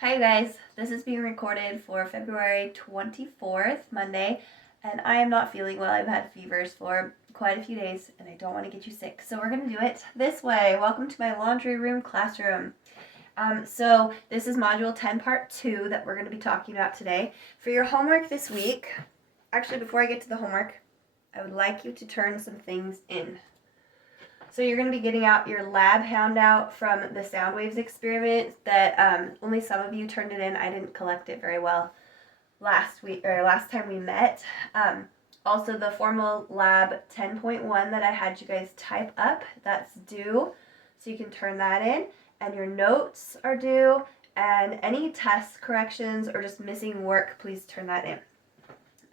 Hi guys, this is being recorded for February 24th, Monday, and I am not feeling well. I've had fevers for quite a few days and I don't want to get you sick, so we're going to do it this way. Welcome to my laundry room classroom. So this is Module 10 Part 2 that we're going to be talking about today. For your homework this week, actually before I get to the homework, I would like you to turn some things in. So you're going to be getting out your lab handout from the sound waves experiment that only some of you turned it in. I didn't collect it very well last time we met. Also the formal lab 10.1 that I had you guys type up, that's due. So you can turn that in, and your notes are due, and any test corrections or just missing work, please turn that in.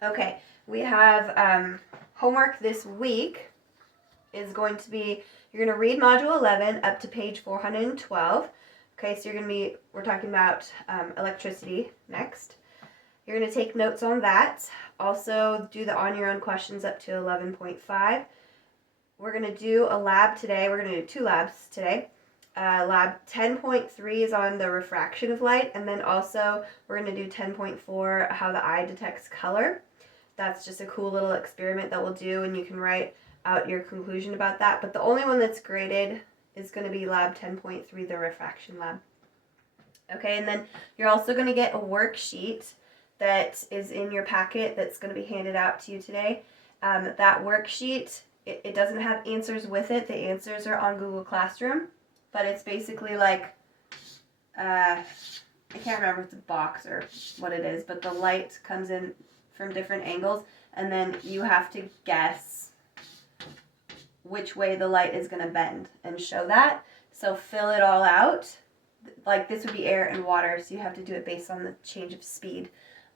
Okay, we have homework this week is going to be, you're going to read Module 11 up to page 412. Okay, so we're talking about electricity next. You're going to take notes on that. Also do the on your own questions up to 11.5. We're going to do a lab today. We're going to do two labs today. Lab 10.3 is on the refraction of light, and then also we're going to do 10.4, how the eye detects color. That's just a cool little experiment that we'll do, and you can write out your conclusion about that, but the only one that's graded is going to be lab 10.3, the refraction lab. Okay, and then you're also going to get a worksheet that is in your packet that's going to be handed out to you today. That worksheet, it doesn't have answers with it. The answers are on Google Classroom, but it's basically like, I can't remember if it's a box or what it is, but the light comes in from different angles, and then you have to guess which way the light is going to bend and show that. So fill it all out. Like this would be air and water, so you have to do it based on the change of speed.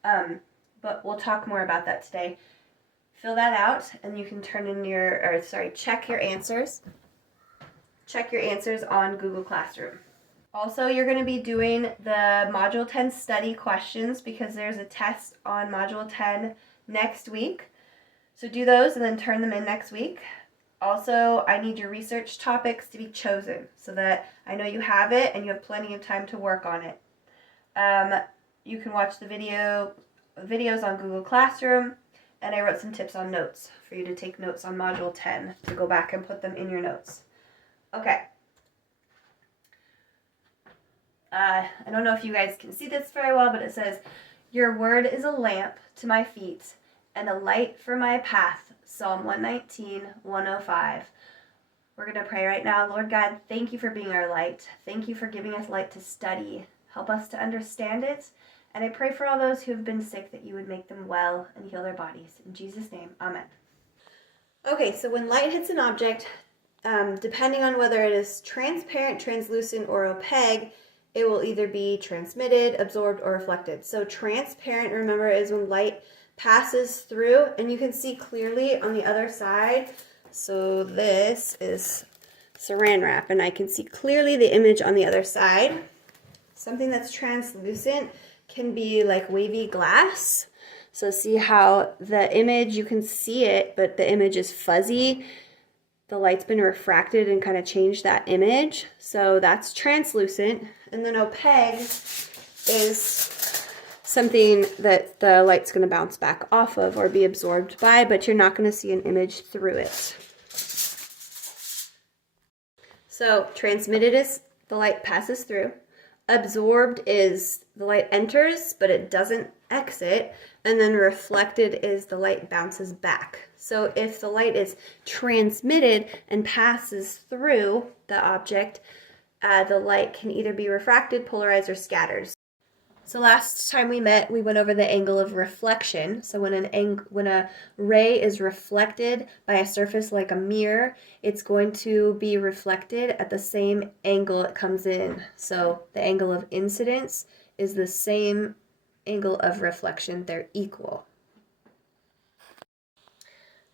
But we'll talk more about that today. Fill that out, and you can check your answers. Check your answers on Google Classroom. Also, you're going to be doing the Module 10 study questions because there's a test on Module 10 next week. So do those and then turn them in next week. Also, I need your research topics to be chosen so that I know you have it and you have plenty of time to work on it. You can watch the videos on Google Classroom, and I wrote some tips on notes for you to take notes on Module 10 to go back and put them in your notes. Okay. I don't know if you guys can see this very well, but it says, "Your word is a lamp to my feet and a light for my path." Psalm 119, 105. We're going to pray right now. Lord God, thank you for being our light. Thank you for giving us light to study. Help us to understand it. And I pray for all those who have been sick that you would make them well and heal their bodies. In Jesus' name, amen. Okay, so when light hits an object, depending on whether it is transparent, translucent, or opaque, it will either be transmitted, absorbed, or reflected. So transparent, remember, is when light passes through, and you can see clearly on the other side. So this is saran wrap, and I can see clearly the image on the other side. Something that's translucent can be like wavy glass. So see how the image, you can see it, but the image is fuzzy. The light's been refracted and kind of changed that image. So that's translucent. And then opaque is something that the light's going to bounce back off of or be absorbed by, but you're not going to see an image through it. So transmitted is the light passes through. Absorbed is the light enters, but it doesn't exit. And then reflected is the light bounces back. So if the light is transmitted and passes through the object, the light can either be refracted, polarized, or scattered. So last time we met, we went over the angle of reflection. So when a ray is reflected by a surface like a mirror, it's going to be reflected at the same angle it comes in. So the angle of incidence is the same angle of reflection. They're equal.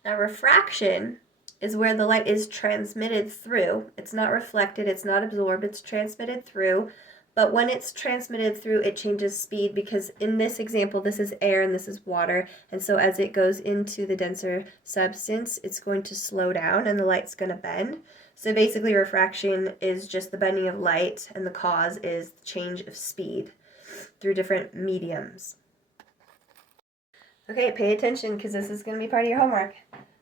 Now refraction is where the light is transmitted through. It's not reflected, it's not absorbed, it's transmitted through. But when it's transmitted through, it changes speed because in this example, this is air and this is water. And so as it goes into the denser substance, it's going to slow down and the light's going to bend. So basically refraction is just the bending of light and the cause is change of speed. through different mediums. Okay, pay attention because this is going to be part of your homework.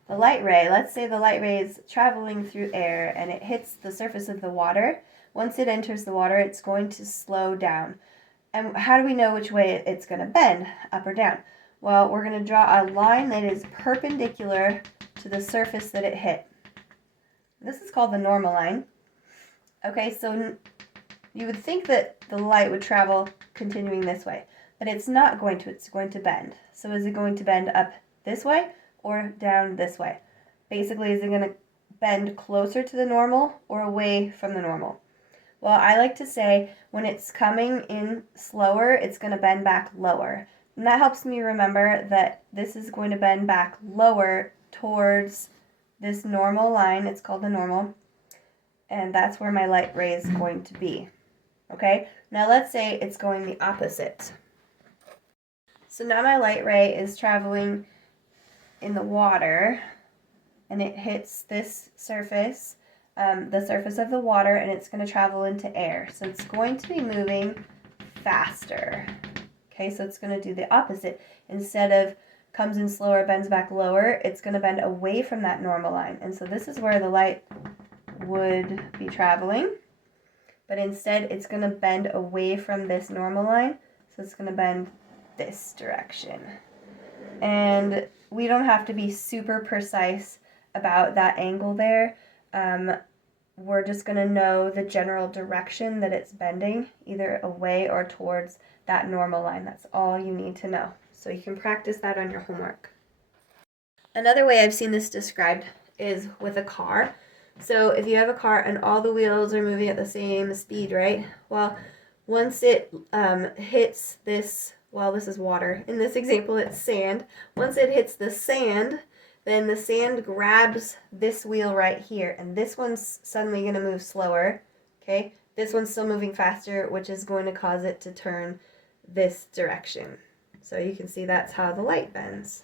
The light ray, let's say the light ray is traveling through air and it hits the surface of the water. Once it enters the water, it's going to slow down. And how do we know which way it's going to bend, up or down? Well, we're going to draw a line that is perpendicular to the surface that it hit. This is called the normal line. Okay, so you would think that the light would travel continuing this way, but it's not going to. It's going to bend. So is it going to bend up this way or down this way? Basically, is it going to bend closer to the normal or away from the normal? Well, I like to say when it's coming in slower, it's going to bend back lower. And that helps me remember that this is going to bend back lower towards this normal line. It's called the normal. And that's where my light ray is going to be. Okay? Now let's say it's going the opposite. So now my light ray is traveling in the water, and it hits this surface, the surface of the water, and it's going to travel into air. So it's going to be moving faster. Okay, so it's going to do the opposite. Instead of comes in slower, bends back lower, it's going to bend away from that normal line. And so this is where the light would be traveling, but instead it's going to bend away from this normal line. So it's going to bend this direction. And we don't have to be super precise about that angle there. We're just going to know the general direction that it's bending, either away or towards that normal line. That's all you need to know. So you can practice that on your homework. Another way I've seen this described is with a car. So if you have a car and all the wheels are moving at the same speed, right? Well, once it hits this, well, this is water. In this example, it's sand. Once it hits the sand, then the sand grabs this wheel right here, and this one's suddenly going to move slower, okay? This one's still moving faster, which is going to cause it to turn this direction. So you can see that's how the light bends.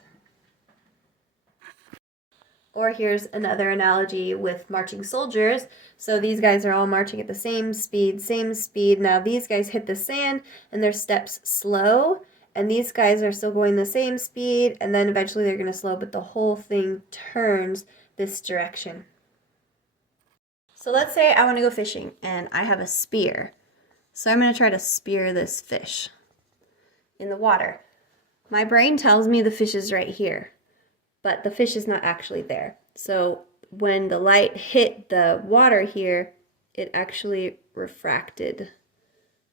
Or here's another analogy with marching soldiers. So these guys are all marching at the same speed, same speed. Now these guys hit the sand and their steps slow, and these guys are still going the same speed, and then eventually they're going to slow, but the whole thing turns this direction. So let's say I want to go fishing and I have a spear. So I'm going to try to spear this fish in the water. My brain tells me the fish is right here, but the fish is not actually there. So when the light hit the water here, it actually refracted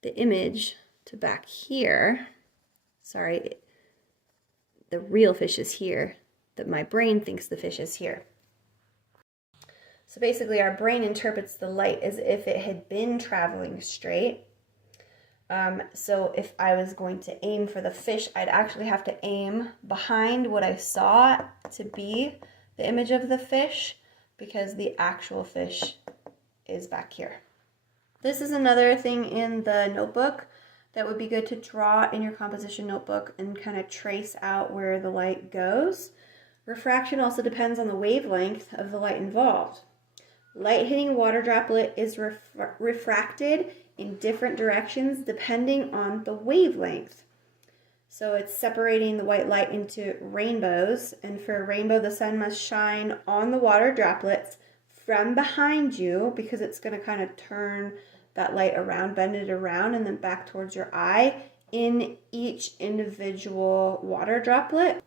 the image to back here. Sorry, the real fish is here, that my brain thinks the fish is here. So basically our brain interprets the light as if it had been traveling straight. So if I was going to aim for the fish, I'd actually have to aim behind what I saw to be the image of the fish, because the actual fish is back here. This is another thing in the notebook that would be good to draw in your composition notebook and kind of trace out where the light goes. Refraction also depends on the wavelength of the light involved. Light hitting a water droplet is refracted in different directions depending on the wavelength. So it's separating the white light into rainbows, and for a rainbow the sun must shine on the water droplets from behind you, because it's going to kind of turn that light around, bend it around, and then back towards your eye in each individual water droplet.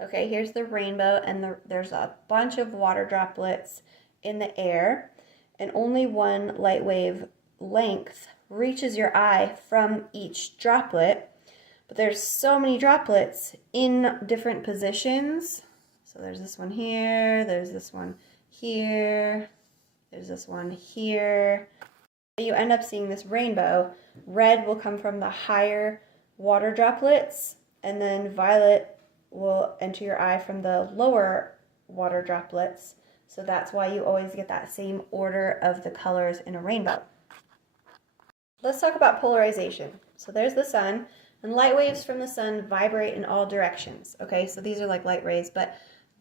Okay, here's the rainbow, and there's a bunch of water droplets in the air, and only one light wave length reaches your eye from each droplet, but there's so many droplets in different positions. So there's this one here, there's this one here, there's this one here. You end up seeing this rainbow. Red will come from the higher water droplets, and then violet will enter your eye from the lower water droplets. So that's why you always get that same order of the colors in a rainbow. Let's talk about polarization. So there's the sun, and light waves from the sun vibrate in all directions. Okay, so these are like light rays, but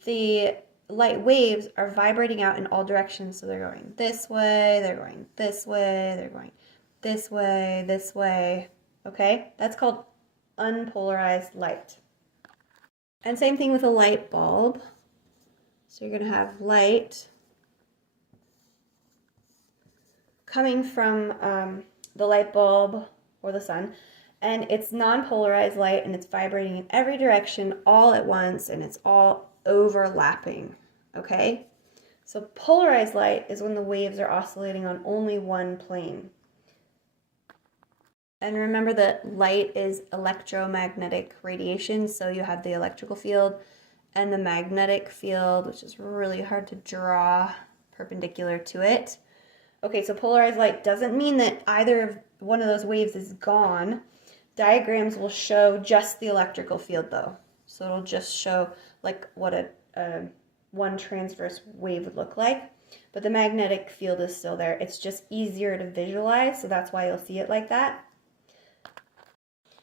the light waves are vibrating out in all directions. So they're going this way, they're going this way, they're going this way, okay? That's called unpolarized light. And same thing with a light bulb. So you're going to have light coming from the light bulb or the sun, and it's non-polarized light, and it's vibrating in every direction all at once, and it's all overlapping, okay? So polarized light is when the waves are oscillating on only one plane. And remember that light is electromagnetic radiation, so you have the electrical field and the magnetic field, which is really hard to draw perpendicular to it. Okay, so polarized light doesn't mean that either of one of those waves is gone. Diagrams will show just the electrical field though. So it'll just show like what a one transverse wave would look like. But the magnetic field is still there. It's just easier to visualize, so that's why you'll see it like that.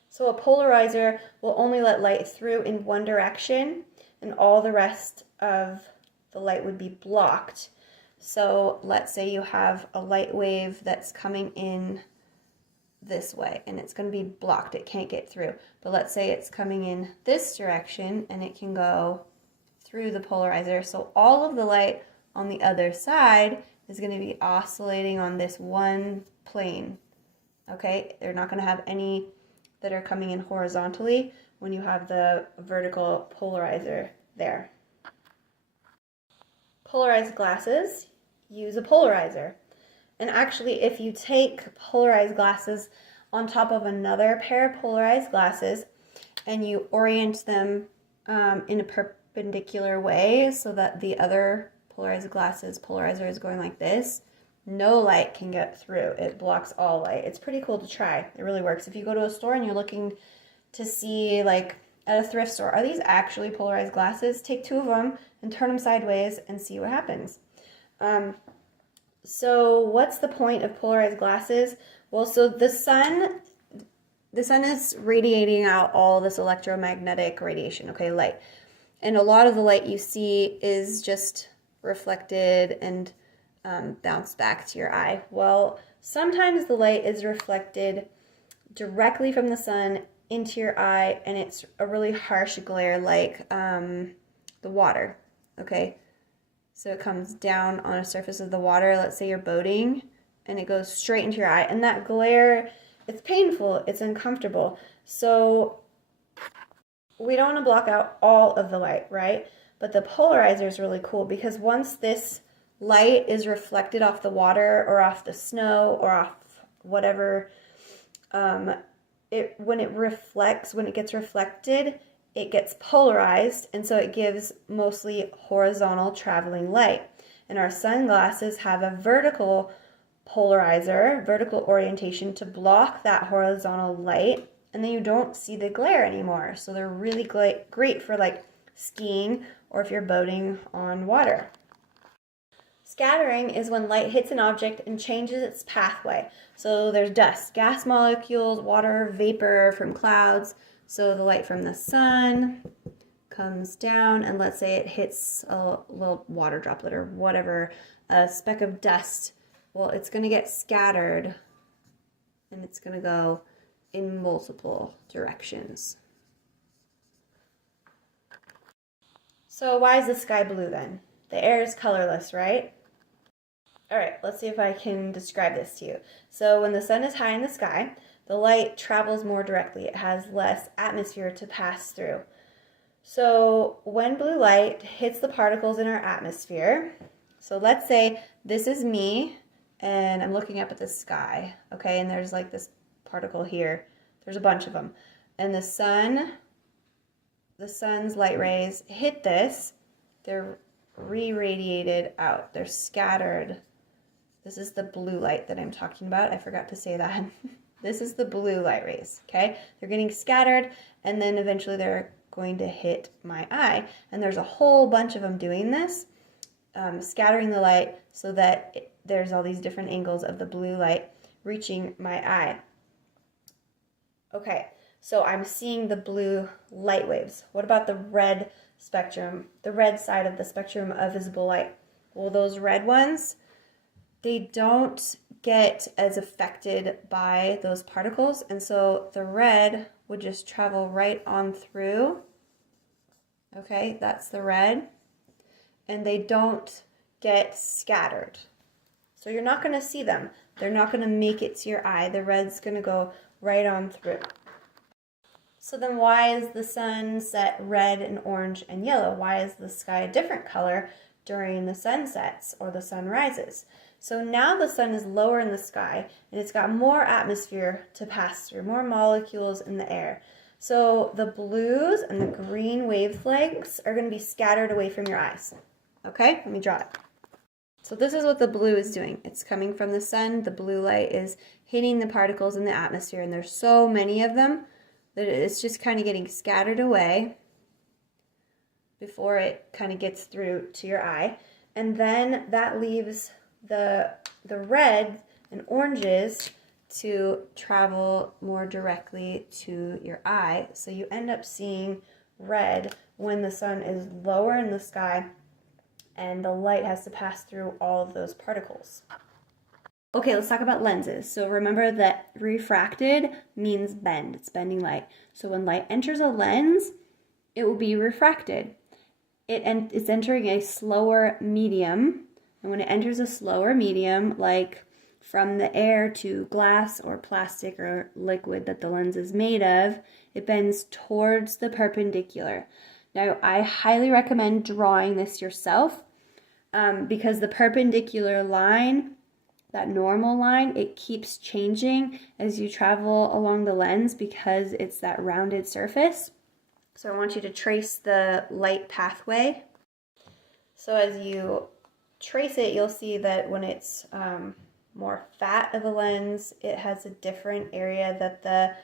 So a polarizer will only let light through in one direction, and all the rest of the light would be blocked. So let's say you have a light wave that's coming in this way, and it's going to be blocked. It can't get through. But let's say it's coming in this direction, and it can go through the polarizer. So all of the light on the other side is going to be oscillating on this one plane. Okay? They're not going to have any that are coming in horizontally when you have the vertical polarizer there. Polarized glasses use a polarizer. And actually, if you take polarized glasses on top of another pair of polarized glasses and you orient them in a perpendicular way so that the other polarized glasses polarizer is going like this, no light can get through. It blocks all light. It's pretty cool to try. It really works. If you go to a store and you're looking to see, like at a thrift store, are these actually polarized glasses? Take two of them and turn them sideways and see what happens. So what's the point of polarized glasses? Well, so the sun is radiating out all this electromagnetic radiation, okay, light. And a lot of the light you see is just reflected and bounced back to your eye. Well, sometimes the light is reflected directly from the sun into your eye, and it's a really harsh glare like the water, okay? So it comes down on a surface of the water. Let's say you're boating, and it goes straight into your eye. And that glare, it's painful. It's uncomfortable. So we don't want to block out all of the light, right? But the polarizer is really cool because once this light is reflected off the water or off the snow or off whatever, when it gets reflected, it gets polarized, and so it gives mostly horizontal traveling light. And our sunglasses have a vertical polarizer, vertical orientation to block that horizontal light, and then you don't see the glare anymore. So they're really great for like skiing or if you're boating on water. Scattering is when light hits an object and changes its pathway. So there's dust, gas molecules, water, vapor from clouds. So the light from the sun comes down, and let's say it hits a little water droplet or whatever, a speck of dust. Well, it's going to get scattered, and it's going to go in multiple directions. So why is the sky blue then? The air is colorless, right? All right, let's see if I can describe this to you. So when the sun is high in the sky, the light travels more directly. It has less atmosphere to pass through. So when blue light hits the particles in our atmosphere, so let's say this is me and I'm looking up at the sky, okay, and there's like this particle here. There's a bunch of them. And the sun's light rays hit this. They're re-radiated out. They're scattered. This is the blue light that I'm talking about. I forgot to say that. This is the blue light rays, okay? They're getting scattered, and then eventually they're going to hit my eye. And there's a whole bunch of them doing this, scattering the light so that there's all these different angles of the blue light reaching my eye. Okay, so I'm seeing the blue light waves. What about the red spectrum, the red side of the spectrum of visible light? Well, those red ones, they don't get as affected by those particles, and so the red would just travel right on through. Okay, that's the red, and they don't get scattered. So you're not going to see them. They're not going to make it to your eye. The red's going to go right on through. So then why is the sun set red and orange and yellow? Why is the sky a different color during the sunsets or the sunrises? So now the sun is lower in the sky and it's got more atmosphere to pass through, more molecules in the air. So the blues and the green wavelengths are going to be scattered away from your eyes. Okay, let me draw it. So this is what the blue is doing. It's coming from the sun. The blue light is hitting the particles in the atmosphere, and there's so many of them that it's just kind of getting scattered away before it kind of gets through to your eye. And then that leaves the red and oranges to travel more directly to your eye. So you end up seeing red when the sun is lower in the sky and the light has to pass through all of those particles. Okay, let's talk about lenses. So remember that refracted means bend. It's bending light. So when light enters a lens, it will be refracted. It's entering a slower medium. And when it enters a slower medium, like from the air to glass or plastic or liquid that the lens is made of, it bends towards the perpendicular. Now, I highly recommend drawing this yourself because the perpendicular line, that normal line, it keeps changing as you travel along the lens because it's that rounded surface. So I want you to trace the light pathway. So as you trace it, you'll see that when it's more fat of a lens, it has a different area that the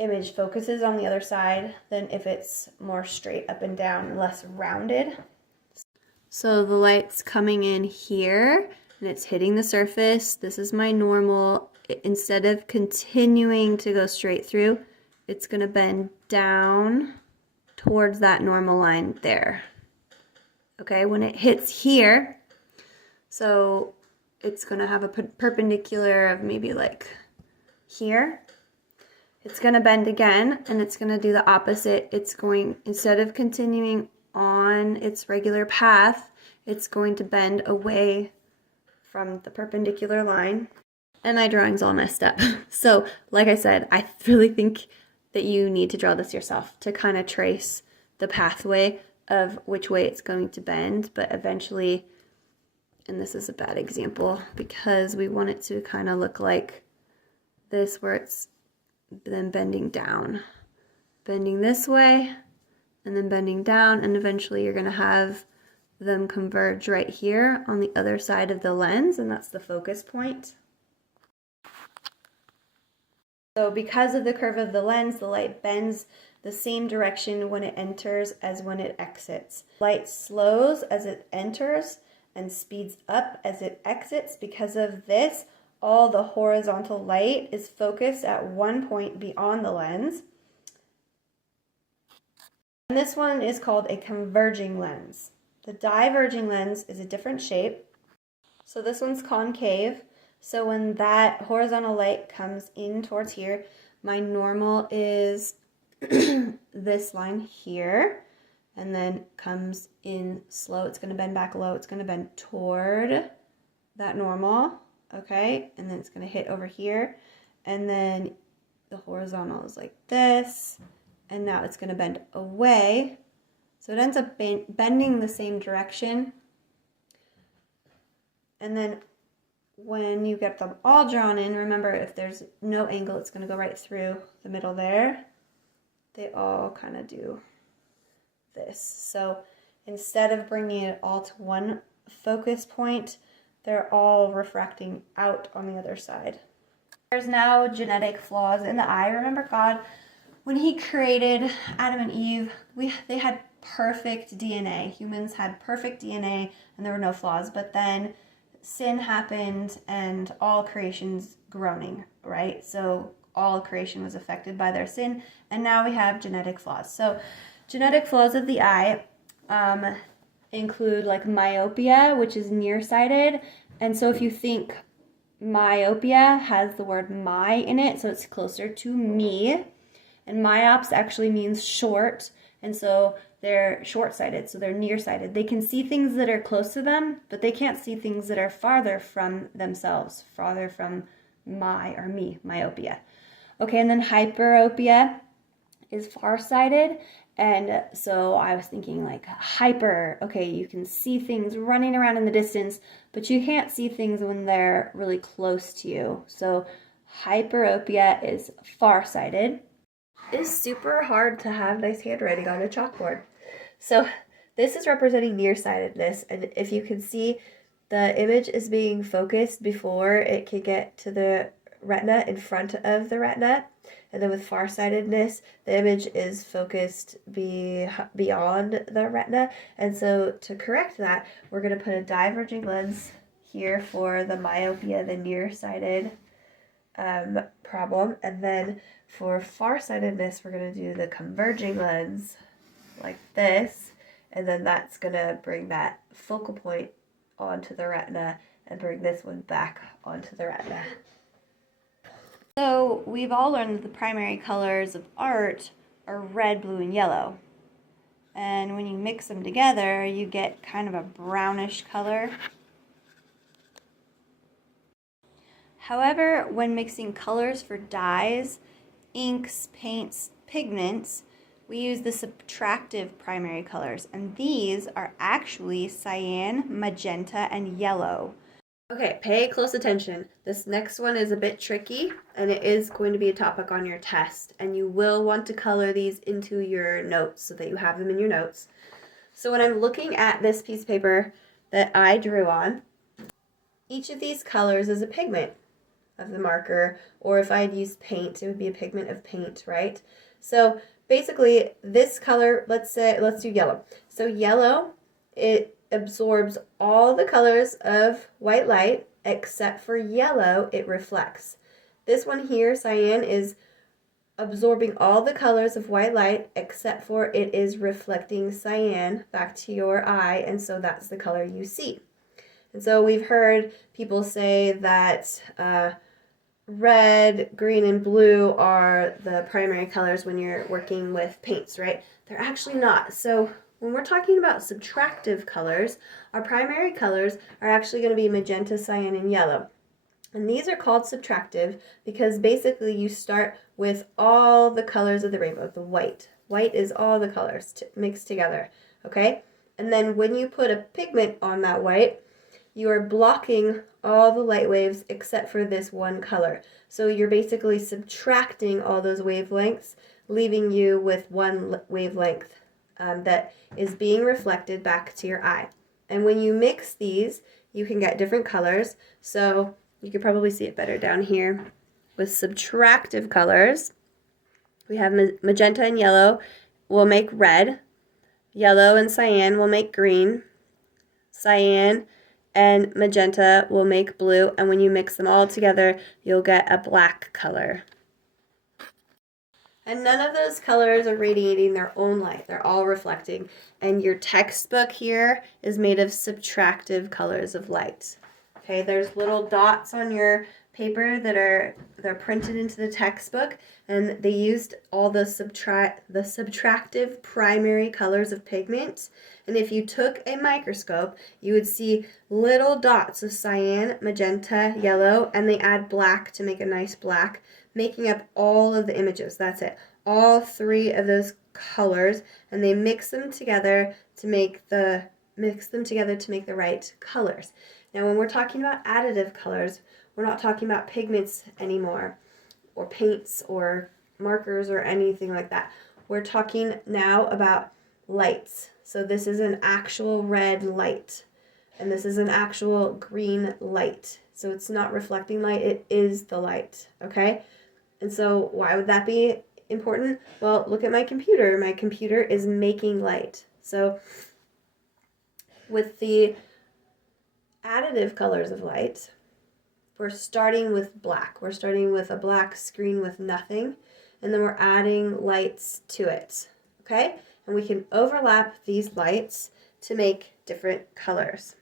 image focuses on the other side than if it's more straight up and down and less rounded. So the light's coming in here and it's hitting the surface. This is my normal. Instead of continuing to go straight through, it's going to bend down towards that normal line there. Okay, when it hits here, so it's going to have a perpendicular of maybe like here. It's going to bend again, and it's going to do the opposite. It's going, instead of continuing on its regular path, it's going to bend away from the perpendicular line. And my drawing's all messed up. So, like I said, I really think that you need to draw this yourself to kind of trace the pathway of which way it's going to bend, but eventually, and this is a bad example because we want it to kind of look like this, where it's then bending down, bending this way, and then bending down, and eventually you're going to have them converge right here on the other side of the lens, and that's the focus point. So because of the curve of the lens, the light bends the same direction when it enters as when it exits. Light slows as it enters and speeds up as it exits. Because of this, all the horizontal light is focused at one point beyond the lens. And this one is called a converging lens. The diverging lens is a different shape. So this one's concave. So when that horizontal light comes in towards here, my normal is this line here, and then comes in slow. It's going to bend back low. It's going to bend toward that normal, okay? And then it's going to hit over here, and then the horizontal is like this, and now it's going to bend away. So it ends up bending the same direction. And then when you get them all drawn in, remember, if there's no angle, it's going to go right through the middle there. They all kind of do this. So instead of bringing it all to one focus point, they're all refracting out on the other side. There's now genetic flaws in the eye. Remember, God, when he created Adam and Eve, they had perfect DNA. Humans had perfect DNA and there were no flaws. But then sin happened and all creation's groaning, right? So all creation was affected by their sin, and now we have genetic flaws. So genetic flaws of the eye include like myopia, which is nearsighted, And so if you think myopia has the word my in it, so it's closer to me. And myops actually means short, and so they're short-sighted, so they're nearsighted. They can see things that are close to them, but they can't see things that are farther from themselves, farther from my or me, myopia. Okay, and then hyperopia is farsighted. And so I was thinking like hyper, okay, you can see things running around in the distance, but you can't see things when they're really close to you. So hyperopia is farsighted. It is super hard to have nice handwriting on a chalkboard. So this is representing nearsightedness, and if you can see, the image is being focused before it can get to the retina, in front of the retina. And then with farsightedness, the image is focused beyond the retina. And so to correct that, we're going to put a diverging lens here for the myopia, the nearsighted problem. And then for farsightedness, we're going to do the converging lens like this. And then that's going to bring that focal point onto the retina and bring this one back onto the retina. So we've all learned that the primary colors of art are red, blue, and yellow. And when you mix them together, you get kind of a brownish color. However, when mixing colors for dyes, inks, paints, pigments, we use the subtractive primary colors, and these are actually cyan, magenta, and yellow. Okay, pay close attention. This next one is a bit tricky, and it is going to be a topic on your test, and you will want to color these into your notes so that you have them in your notes. So when I'm looking at this piece of paper that I drew on, each of these colors is a pigment of the marker, or if I had used paint, it would be a pigment of paint, right? So basically this color, let's do yellow. So yellow, it absorbs all the colors of white light, except for yellow, it reflects. This one here, cyan, is absorbing all the colors of white light, except for it is reflecting cyan back to your eye, and so that's the color you see. And so we've heard people say that red, green, and blue are the primary colors when you're working with paints, right? They're actually not. So when we're talking about subtractive colors, our primary colors are actually going to be magenta, cyan, and yellow. And these are called subtractive because basically you start with all the colors of the rainbow, the white. White is all the colors mixed together, okay? And then when you put a pigment on that white, you are blocking all the light waves except for this one color. So you're basically subtracting all those wavelengths, leaving you with one wavelength that is being reflected back to your eye. And when you mix these, you can get different colors. So you can probably see it better down here. With subtractive colors, we have magenta and yellow will make red. Yellow and cyan will make green. Cyan and magenta will make blue, and when you mix them all together, you'll get a black color. And none of those colors are radiating their own light. They're all reflecting. And your textbook here is made of subtractive colors of light. Okay, there's little dots on your paper they're printed into the textbook, and they used all the subtractive primary colors of pigment. And if you took a microscope, you would see little dots of cyan, magenta, yellow, and they add black to make a nice black, making up all of the images. That's it. All three of those colors, and they mix them together to make the right colors. Now, when we're talking about additive colors, we're not talking about pigments anymore, or paints, or markers, or anything like that. We're talking now about lights. So this is an actual red light, and this is an actual green light. So it's not reflecting light, it is the light, okay? And so why would that be important? Well, look at my computer. My computer is making light. So with the additive colors of light, we're starting with black. We're starting with a black screen with nothing, and then we're adding lights to it, okay? And we can overlap these lights to make different colors.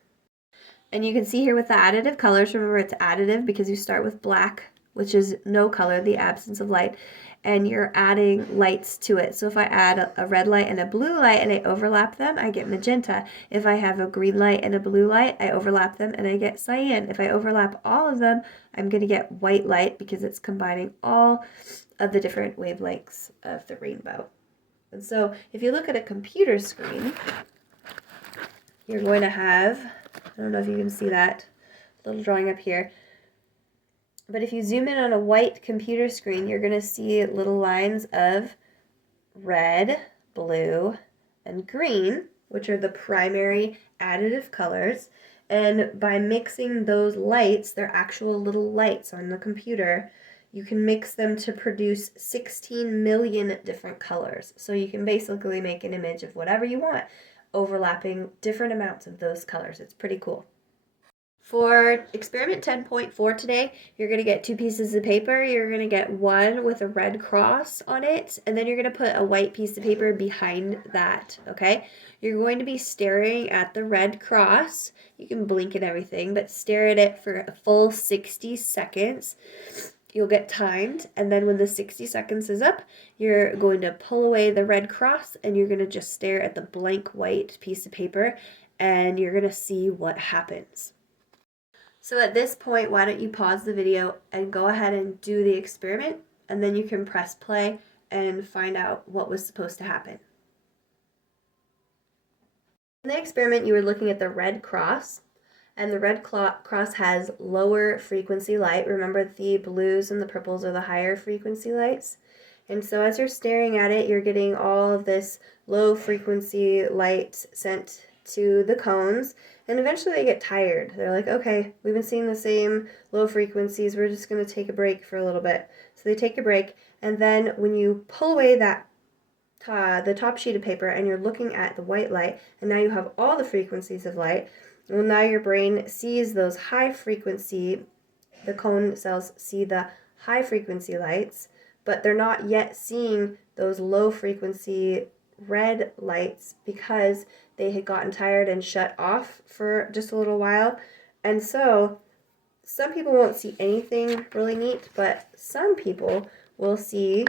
And you can see here with the additive colors, remember it's additive because you start with black, which is no color, the absence of light, and you're adding lights to it. So if I add a red light and a blue light and I overlap them, I get magenta. If I have a green light and a blue light, I overlap them and I get cyan. If I overlap all of them, I'm going to get white light because it's combining all of the different wavelengths of the rainbow. And so if you look at a computer screen, you're going to have, I don't know if you can see that little drawing up here, but if you zoom in on a white computer screen, you're going to see little lines of red, blue, and green, which are the primary additive colors. And by mixing those lights, they're actual little lights on the computer, you can mix them to produce 16 million different colors. So you can basically make an image of whatever you want, overlapping different amounts of those colors. It's pretty cool. For experiment 10.4 today, you're going to get 2 pieces of paper. You're going to get one with a red cross on it, and then you're going to put a white piece of paper behind that, okay? You're going to be staring at the red cross. You can blink and everything, but stare at it for a full 60 seconds. You'll get timed, and then when the 60 seconds is up, you're going to pull away the red cross, and you're going to just stare at the blank white piece of paper, and you're going to see what happens. So at this point, why don't you pause the video and go ahead and do the experiment, and then you can press play and find out what was supposed to happen. In the experiment, you were looking at the red cross, and the red cross has lower frequency light. Remember, the blues and the purples are the higher frequency lights. And so as you're staring at it, you're getting all of this low frequency light sent to the cones, and eventually they get tired. They're like, okay, we've been seeing the same low frequencies, we're just going to take a break for a little bit. So they take a break, and then when you pull away that the top sheet of paper and you're looking at the white light, and now you have all the frequencies of light, well, now your brain sees those high frequency, the cone cells see the high frequency lights, but they're not yet seeing those low frequency red lights because they had gotten tired and shut off for just a little while. And so some people won't see anything really neat, but some people will see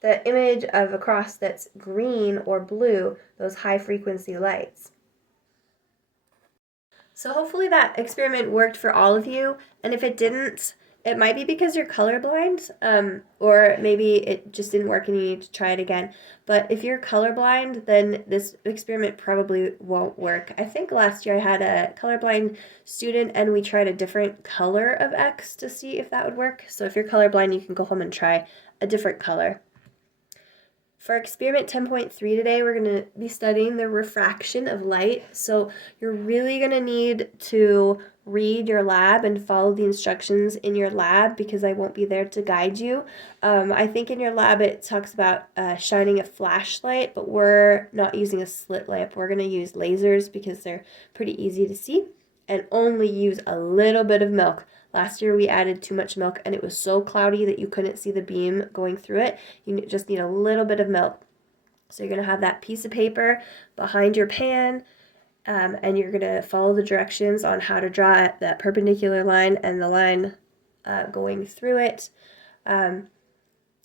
the image of a cross that's green or blue, those high frequency lights. So hopefully that experiment worked for all of you, and if it didn't, it might be because you're colorblind, or maybe it just didn't work and you need to try it again. But if you're colorblind, then this experiment probably won't work. I think last year I had a colorblind student and we tried a different color of X to see if that would work. So if you're colorblind, you can go home and try a different color. For experiment 10.3 today, we're going to be studying the refraction of light. So you're really going to need to read your lab and follow the instructions in your lab because I won't be there to guide you. I think in your lab it talks about shining a flashlight, but we're not using a slit lamp. We're going to use lasers because they're pretty easy to see, and only use a little bit of milk. Last year we added too much milk and it was so cloudy that you couldn't see the beam going through it. You just need a little bit of milk. So you're going to have that piece of paper behind your pan, and you're going to follow the directions on how to draw that perpendicular line and the line going through it. And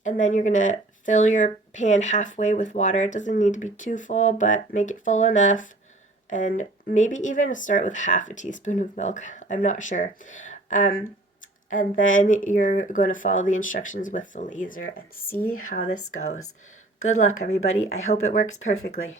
then you're going to fill your pan halfway with water. It doesn't need to be too full, but make it full enough. And maybe even start with half a teaspoon of milk. I'm not sure. And then you're going to follow the instructions with the laser and see how this goes. Good luck, everybody. I hope it works perfectly.